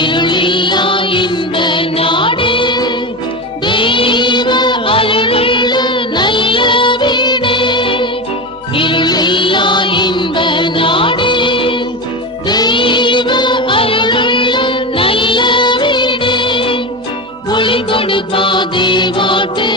இருளில்லா இன்ப நாடு தெய்வ அருளுள்ள நல்ல வீடு. இருளில்லா இன்ப நாடு தெய்வ அருளுள்ள நல்ல வீடு. ஒளி கொடுப்பாதே வாட்டு